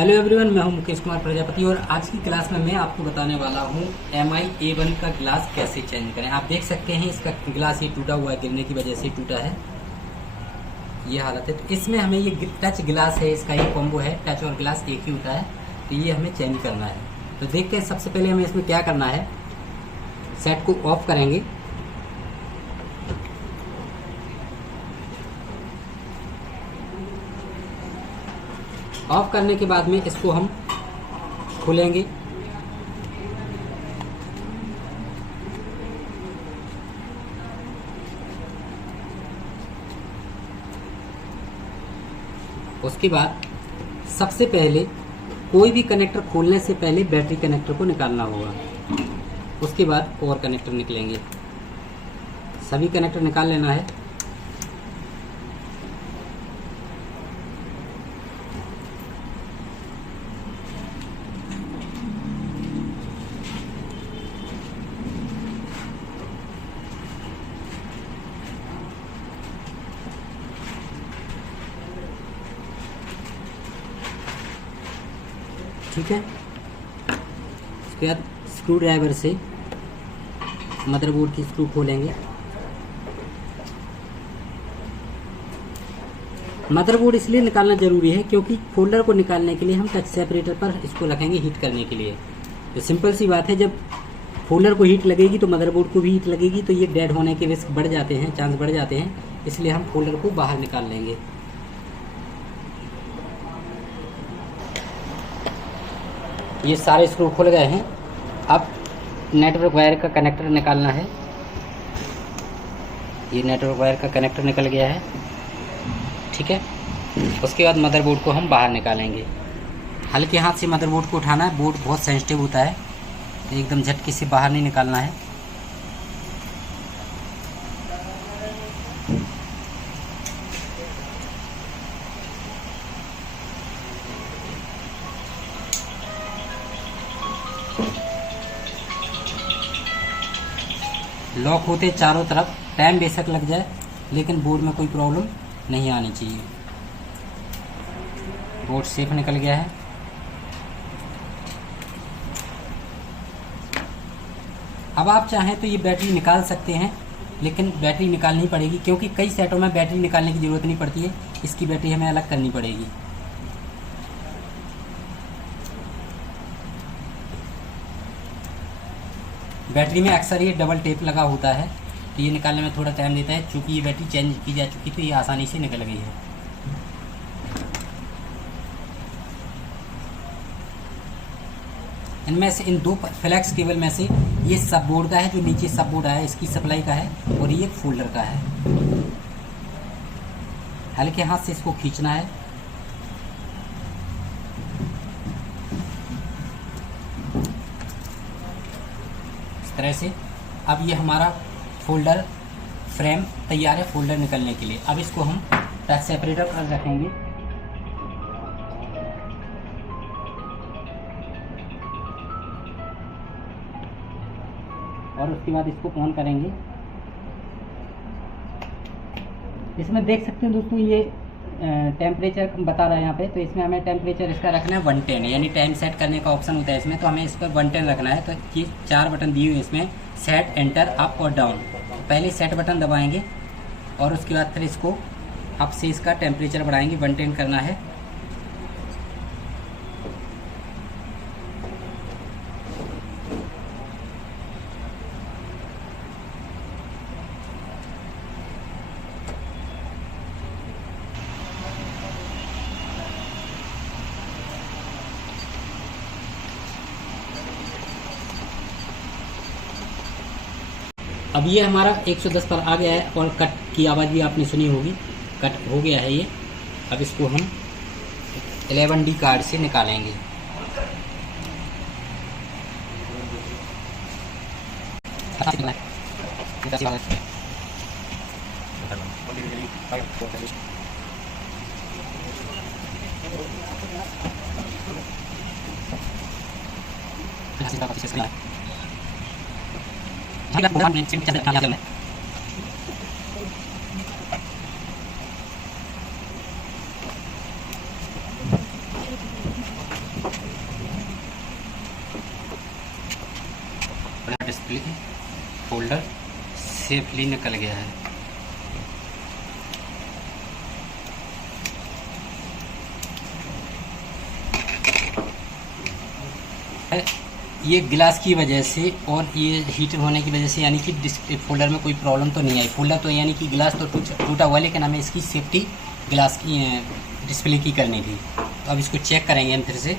Hello everyone, मैं हूं मुकेश कुमार प्रजापति और आज की क्लास में मैं आपको बताने वाला हूं MI A1 का ग्लास कैसे चेंज करें। आप देख सकते हैं इसका ग्लास ये टूटा हुआ है, गिरने की वजह से टूटा है, ये हालत है। तो इसमें हमें ये टच ग्लास है, इसका ये कॉम्बो है, टच और ग्लास एक ही होता है, तो ये हमें चेंज करना है। तो देखते हैं सबसे पहले हमें इसमें क्या करना है। सेट को ऑफ करेंगे, ऑफ करने के बाद में इसको हम खोलेंगे। उसके बाद सबसे पहले कोई भी कनेक्टर खोलने से पहले बैटरी कनेक्टर को निकालना होगा। उसके बाद और कनेक्टर निकलेंगे, सभी कनेक्टर निकाल लेना है। ठीक है, उसके बाद स्क्रू ड्राइवर से मदरबोर्ड की स्क्रू खोलेंगे। मदरबोर्ड इसलिए निकालना ज़रूरी है क्योंकि फोल्डर को निकालने के लिए हम टच सेपरेटर पर इसको रखेंगे हीट करने के लिए। तो सिंपल सी बात है, जब फोल्डर को हीट लगेगी तो मदरबोर्ड को भी हीट लगेगी, तो ये डेड होने के रिस्क बढ़ जाते हैं, चांस बढ़ जाते हैं। इसलिए हम फोल्डर को बाहर निकाल लेंगे। ये सारे स्क्रू खुल गए हैं। अब नेटवर्क वायर का कनेक्टर निकालना है। ये नेटवर्क वायर का कनेक्टर निकल गया है, ठीक है। उसके बाद मदरबोर्ड को हम बाहर निकालेंगे। हल्के हाथ से मदरबोर्ड को उठाना है, बोर्ड बहुत सेंसिटिव होता है, तो एकदम झटके से बाहर नहीं निकालना है। लॉक होते चारों तरफ, टाइम बेशक लग जाए लेकिन बोर्ड में कोई प्रॉब्लम नहीं आनी चाहिए। बोर्ड सेफ निकल गया है। अब आप चाहें तो ये बैटरी निकाल सकते हैं, लेकिन बैटरी निकालनी पड़ेगी क्योंकि कई सेटों में बैटरी निकालने की ज़रूरत नहीं पड़ती है। इसकी बैटरी हमें अलग करनी पड़ेगी। बैटरी में अक्सर ये डबल टेप लगा होता है, तो ये निकालने में थोड़ा टाइम लेता है। चूँकि ये बैटरी चेंज की जा चुकी तो ये आसानी से निकल गई है। इनमें से इन दो फ्लैक्स केबल में से ये सब बोर्ड का है, जो नीचे सब बोर्ड आया इसकी सप्लाई का है, और ये फोल्डर का है। हल्के हाथ से इसको खींचना है। तरह से अब ये हमारा फोल्डर फ्रेम तैयार है फोल्डर निकलने के लिए। अब इसको हम टच सेपरेटर पर रखेंगे। और उसके बाद इसको ऑन करेंगे। इसमें देख सकते हैं दोस्तों, ये टेम्परेचर बता रहा है यहाँ पे, तो इसमें हमें टेम्परेचर इसका रखना है 110, यानी टाइम सेट करने का ऑप्शन होता है इसमें, तो हमें इस पर 110 रखना है। तो ये 4 बटन दिए हुए इसमें, सेट, एंटर, अप और डाउन। पहले सेट बटन दबाएंगे और उसके बाद फिर इसको अप से इसका टेम्परेचर बढ़ाएंगे, 110 करना है। अब ये हमारा 110 पर आ गया है और कट की आवाज़ भी आपने सुनी होगी, कट हो गया है ये। अब इसको हम 11D कार्ड से निकालेंगे। डिस्प्ले फोल्डर सेफली निकल गया है। ये ग्लास की वजह से और ये हीटर होने की वजह से यानी कि डिस्प्ले फोल्डर में कोई प्रॉब्लम तो नहीं आई। फोल्डर तो यानी कि ग्लास तो टूटा हुआ, लेकिन हमें इसकी सेफ्टी ग्लास की डिस्प्ले की करनी थी। तो अब इसको चेक करेंगे हम फिर से।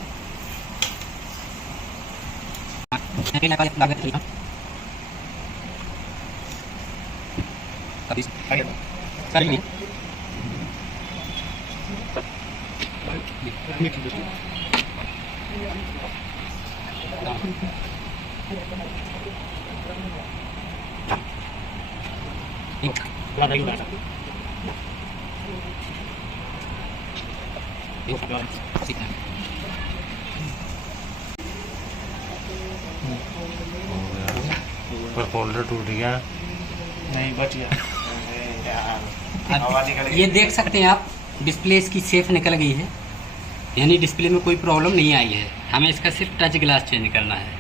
पर फोल्डर टूट गया, नहीं बच गया। ये देख सकते हैं आप, डिस्प्ले इसकी सेफ निकल गई है, यानी डिस्प्ले में कोई प्रॉब्लम नहीं आई है। हमें इसका सिर्फ टच ग्लास चेंज करना है।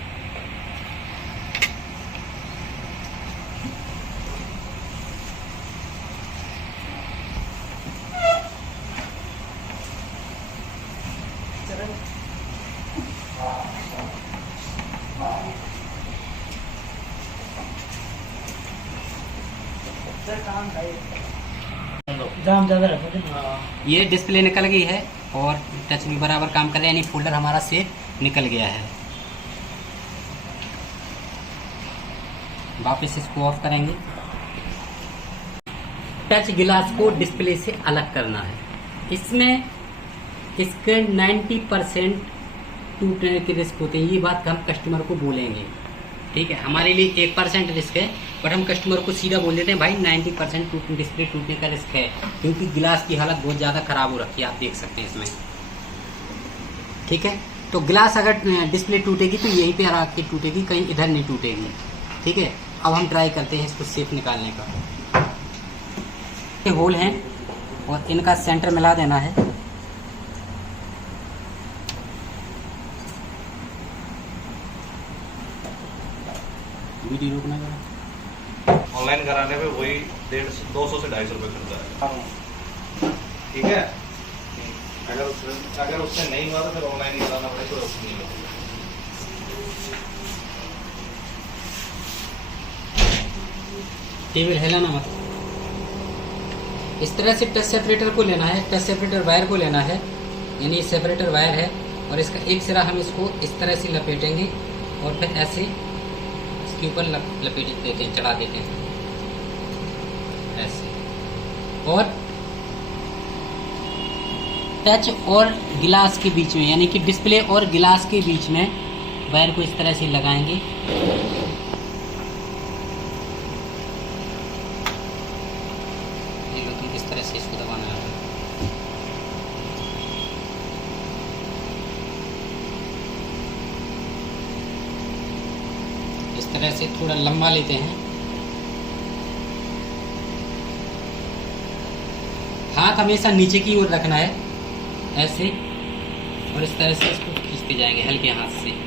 ये डिस्प्ले निकल गई है और टच भी बराबर काम कर रहा है, यानी फोल्डर हमारा सेफ निकल गया है। वापस इसको ऑफ करेंगे। टच गिलास को डिस्प्ले से अलग करना है। इसमें इसके 90% टूटने के रिस्क होते हैं। ये बात हम कस्टमर को बोलेंगे, ठीक है। हमारे लिए 1% रिस्क है, बट हम कस्टमर को सीधा बोल देते हैं भाई 90% डिस्प्ले टूटने का रिस्क है, क्योंकि गिलास की हालत बहुत ज़्यादा ख़राब हो रखी है, आप देख सकते हैं इसमें, ठीक है। तो गिलास अगर डिस्प्ले टूटेगी तो यहीं पे आके टूटेगी, कहीं इधर नहीं टूटेगी, ठीक है। अब हम ट्राई करते हैं इसको सेफ निकालने का। ये होल हैं और इनका सेंटर मिला देना है। वीडियो रोकना है। ऑनलाइन कराने पे वही 200 से 250 रुपये खर्चा है, ठीक है। अगर उससे नहीं हुआ तो फिर ऑनलाइन ही कराना पड़ेगा, कोई ऑप्शन नहीं होगा। टेबल हिलाना मत। इस तरह से टच सेपरेटर को लेना है, टच सेपरेटर वायर को लेना है, यानी ये सेपरेटर वायर है और इसका एक सिरा हम इसको इस तरह से लपेटेंगे और फिर ऐसे इसके ऊपर लपेट देते हैं, चढ़ा देते हैं ऐसे। और टच और गिलास के बीच में, यानी कि डिस्प्ले और गिलास के बीच में वायर को इस तरह से लगाएंगे। देखो तुम किस तरह से इसको दबाना है। इस तरह से थोड़ा लंबा लेते हैं। हाथ हमेशा नीचे की ओर रखना है ऐसे, और इस तरह से इसको खींचते जाएंगे हल्के हाथ से।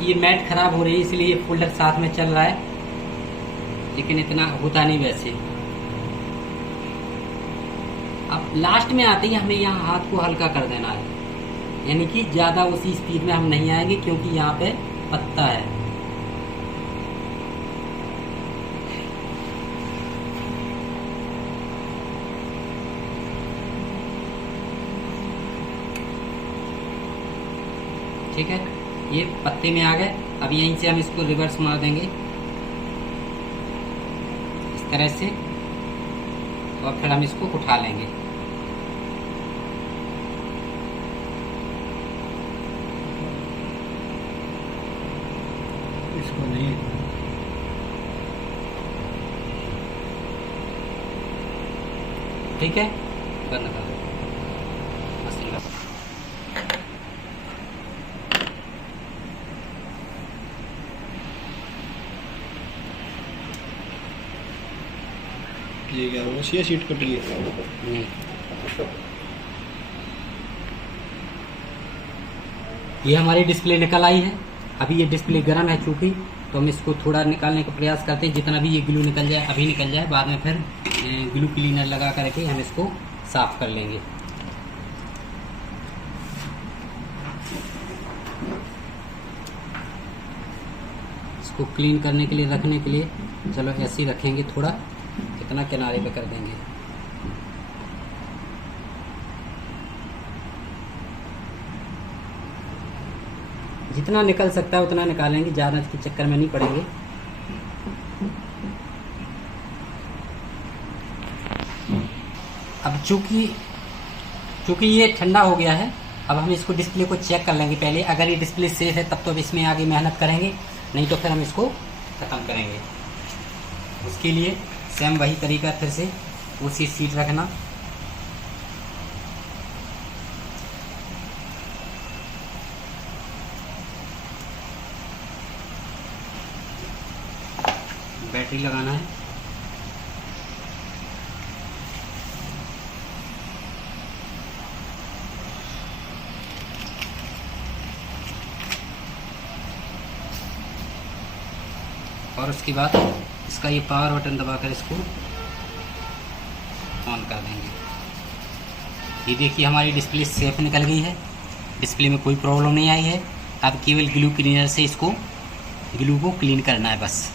ये मैट खराब हो रही है इसलिए ये फोल्डर साथ में चल रहा है, लेकिन इतना होता नहीं वैसे। अब लास्ट में आते ही हमें यहाँ हाथ को हल्का कर देना है, यानी कि ज्यादा उसी स्पीड में हम नहीं आएंगे क्योंकि यहाँ पे पत्ता है। ठीक है, ये पत्ते में आ गए। अब यहीं से हम इसको रिवर्स मार देंगे इस तरह से, और फिर हम इसको उठा लेंगे। इसको नहीं, ठीक है, बंद कर दो मशीन का। ये क्या हुआ? सीट कट गई है। नहीं, ये हमारी डिस्प्ले निकल आई है। अभी ये डिस्प्ले गर्म है चूंकि, तो हम इसको थोड़ा निकालने का प्रयास करते हैं। जितना भी ये ग्लू निकल जाए अभी निकल जाए, बाद में फिर ग्लू क्लीनर लगा करके हम इसको साफ कर लेंगे। इसको क्लीन करने के लिए, रखने के लिए चलो ऐसे ही रखेंगे, थोड़ा इतना किनारे पे कर देंगे। जितना निकल सकता है उतना निकालेंगे, ज़्यादा के चक्कर में नहीं पड़ेंगे। अब चूंकि ये ठंडा हो गया है, अब हम इसको डिस्प्ले को चेक कर लेंगे पहले। अगर ये डिस्प्ले सेफ है तब तो अब इसमें आगे मेहनत करेंगे, नहीं तो फिर हम इसको ख़त्म करेंगे। उसके लिए सेम वही तरीका, फिर से उसी सीट रखना। बैटरी लगाना है। और उसके बाद इसका ये पावर बटन दबाकर इसको ऑन कर देंगे। ये देखिए हमारी डिस्प्ले सेफ निकल गई है, डिस्प्ले में कोई प्रॉब्लम नहीं आई है। अब केवल ग्लू क्लीनर से इसको ग्लू को क्लीन करना है बस।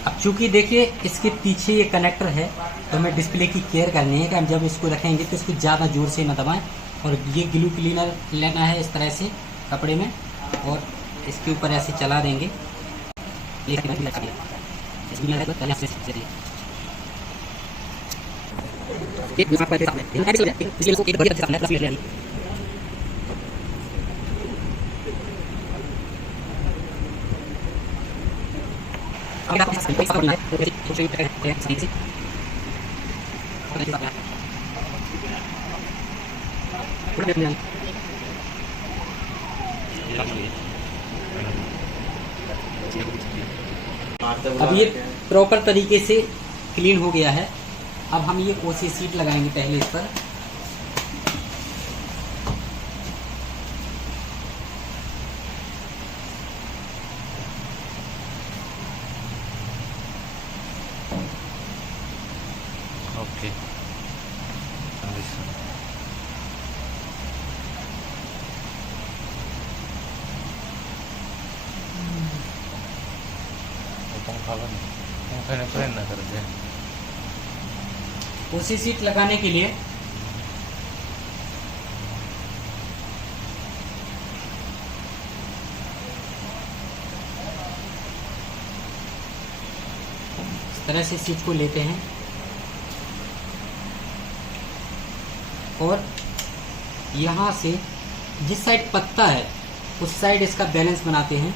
अब चूंकि देखिए इसके पीछे ये कनेक्टर है, तो हमें डिस्प्ले की केयर करनी है कि हम जब इसको रखेंगे तो इसको ज़्यादा जोर से न दबाएं। और ये ग्लू क्लीनर लेना है इस तरह से कपड़े में, और इसके ऊपर ऐसे चला देंगे। अब ये प्रॉपर तरीके से क्लीन हो गया है। अब हम ये ओसी सीट लगाएंगे पहले इस पर। ओके, ना कर दे। ओसी सीट लगाने के लिए इस तरह से सीट को लेते हैं और यहाँ से जिस साइड पत्ता है उस साइड इसका बैलेंस बनाते हैं।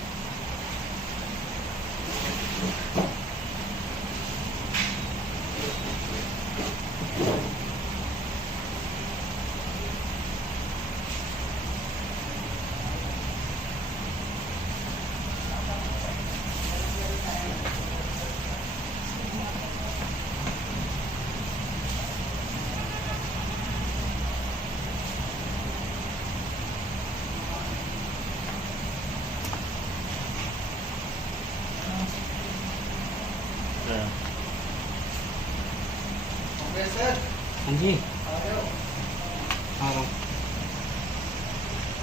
हाँ जी, हाँ,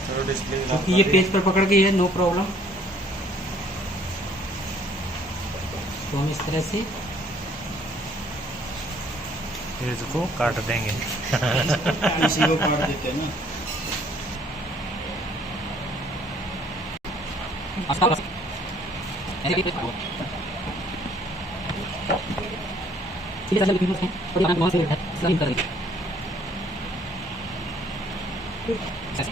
चलो डिस्प्ले क्योंकि ये पेज पर पकड़ गई है, नो प्रॉब्लम। तो हम इस तरह से इसको काट देंगे। इसी को काट देते हैं ना। ऐसे सीधे चल लिखिए और ये वहां से स्लाइड कर देंगे ऐसे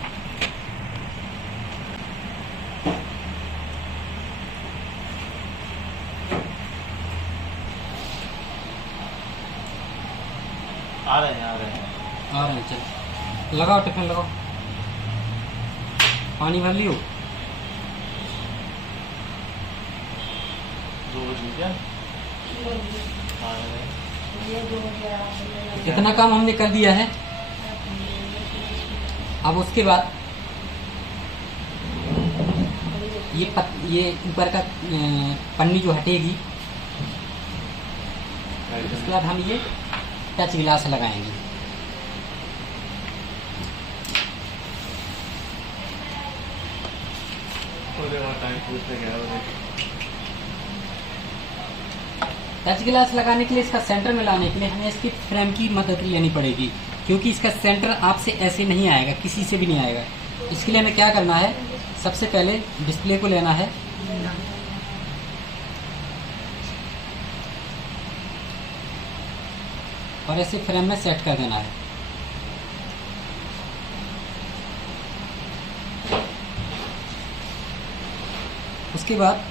आ रहे हैं और चल लगाओ टिफिन लगाओ पानी भर लियो क्या इतना काम हमने कर दिया है। अब उसके बाद ये ऊपर का पन्नी जो हटेगी, उसके बाद हम ये टच गिलास लगाएंगे। टच गिलास लगाने के लिए, इसका सेंटर में लाने के लिए हमें इसकी फ्रेम की मदद लेनी पड़ेगी, क्योंकि इसका सेंटर आपसे ऐसे नहीं आएगा, किसी से भी नहीं आएगा। इसके लिए हमें क्या करना है, सबसे पहले डिस्प्ले को लेना है, और ऐसे फ्रेम में सेट कर देना है। उसके बाद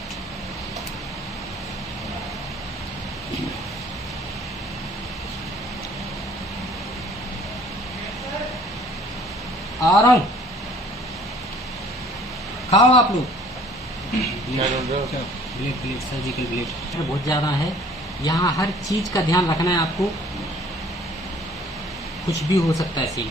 आ रहा हूं, खाओ आप लोग। ब्लेड सर्जिकल ब्लेड बहुत ज्यादा है, यहाँ हर चीज का ध्यान रखना है आपको, कुछ भी हो सकता है सीन।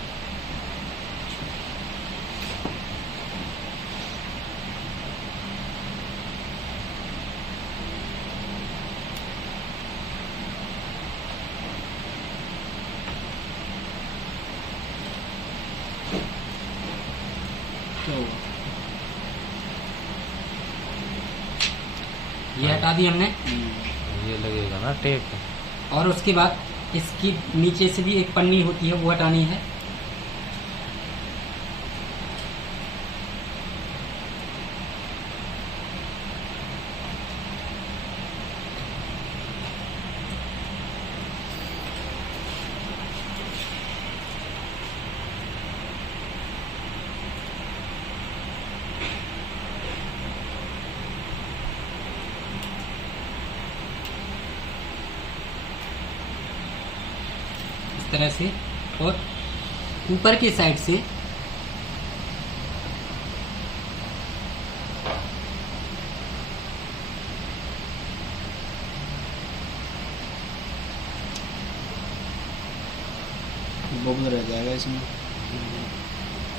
ये हटा दी हमने, ये लगेगा ना टेप। और उसके बाद इसकी नीचे से भी एक पन्नी होती है, वो हटानी है। तरह से, और ऊपर की साइड से बबल रह जाएगा इसमें।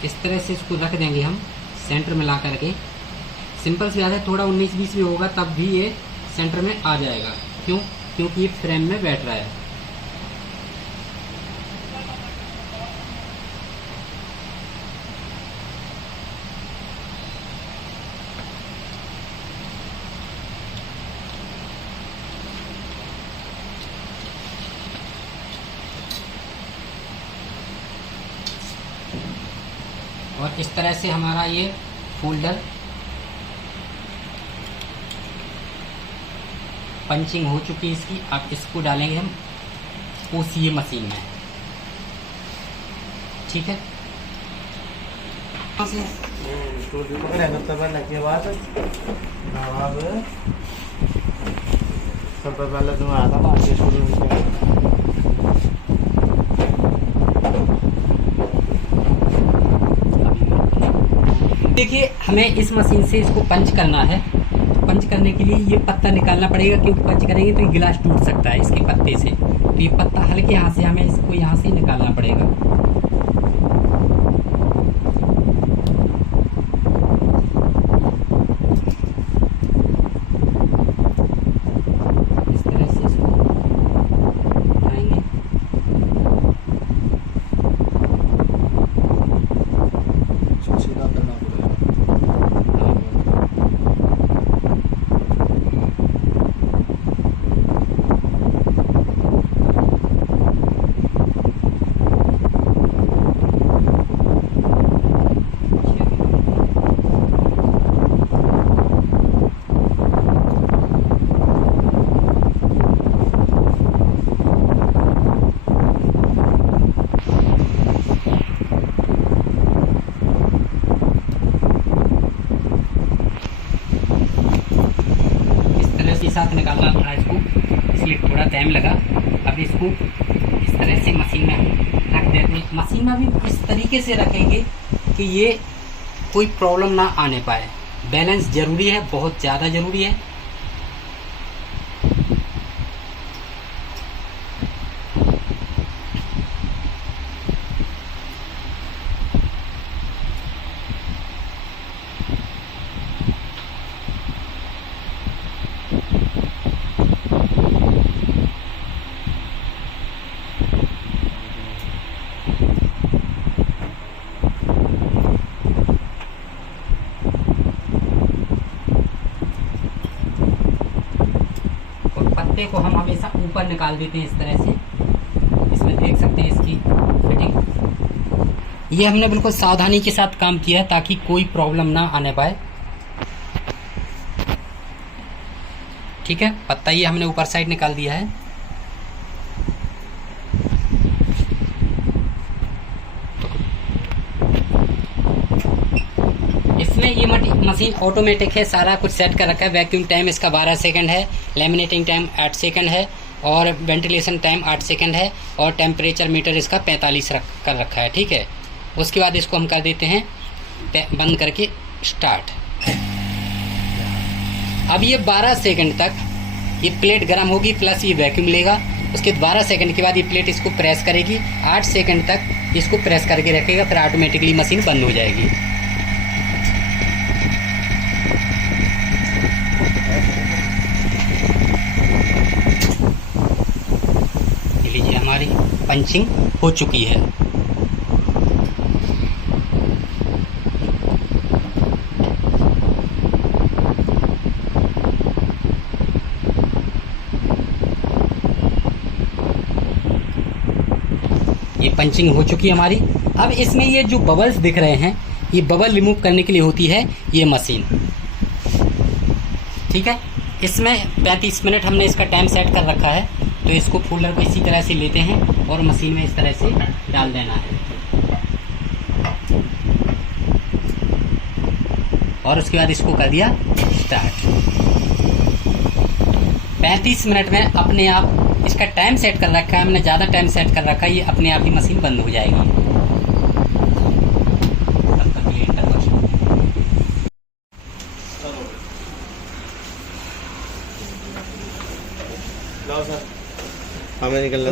इस तरह से इसको रख देंगे हम सेंटर में ला करके। सिंपल सी बात है, थोड़ा 19-20 भी होगा तब भी ये सेंटर में आ जाएगा। क्यों? क्योंकि ये फ्रेम में बैठ रहा है। और इस तरह से हमारा ये फोल्डर पंचिंग हो चुकी है इसकी। अब इसको डालेंगे हम ओसीए मशीन में, ठीक है। सबसे पहले तुम्हें आता था देखिए, हमें इस मशीन से इसको पंच करना है। पंच करने के लिए ये पत्ता निकालना पड़ेगा, क्योंकि पंच करेंगे तो ये गिलास टूट सकता है इसके पत्ते से। तो ये पत्ता हल्के हाथ से हमें इसको यहाँ से निकालना पड़ेगा। इस तरह से इसको उठाएंगे। सीधा करना पड़ेगा। टाइम लगा। अब इसको इस तरह से मशीन में रख देते हैं। मशीन में भी इस तरीके से रखेंगे कि ये कोई प्रॉब्लम ना आने पाए। बैलेंस जरूरी है, बहुत ज़्यादा ज़रूरी है। पत्ते को हम हमेशा ऊपर निकाल देते हैं इस तरह से। इसमें देख सकते हैं इसकी फिटिंग। ये हमने बिल्कुल सावधानी के साथ काम किया है ताकि कोई प्रॉब्लम ना आने पाए। ठीक है, पत्ता ये हमने ऊपर साइड निकाल दिया है। इसमें ये मशीन ऑटोमेटिक है, सारा कुछ सेट कर रखा है। वैक्यूम टाइम इसका 12 सेकंड है, लेमिनेटिंग टाइम 8 सेकंड है और वेंटिलेशन टाइम 8 सेकंड है और टेम्परेचर मीटर इसका 45 कर रखा है। ठीक है, उसके बाद इसको हम कर देते हैं बंद करके स्टार्ट। अब ये 12 सेकंड तक ये प्लेट गर्म होगी प्लस ये वैक्यूम लेगा। उसके 12 सेकंड के बाद ये प्लेट इसको प्रेस करेगी। 8 सेकंड तक इसको प्रेस करके रखेगा, फिर ऑटोमेटिकली मशीन बंद हो जाएगी। लीजिए हमारी पंचिंग हो चुकी है। ये पंचिंग हो चुकी है हमारी। अब इसमें ये जो बबल्स दिख रहे हैं, ये बबल रिमूव करने के लिए होती है ये मशीन। ठीक है, इसमें 35 मिनट हमने इसका टाइम सेट कर रखा है। तो इसको फोल्डर को इसी तरह से लेते हैं और मशीन में इस तरह से डाल देना है और उसके बाद इसको कर दिया स्टार्ट। 35 मिनट में अपने आप, इसका टाइम सेट कर रखा है हमने, ज़्यादा टाइम सेट कर रखा है, ये अपने आप ही मशीन बंद हो जाएगी। तब तक ये इंटर हमें निकलना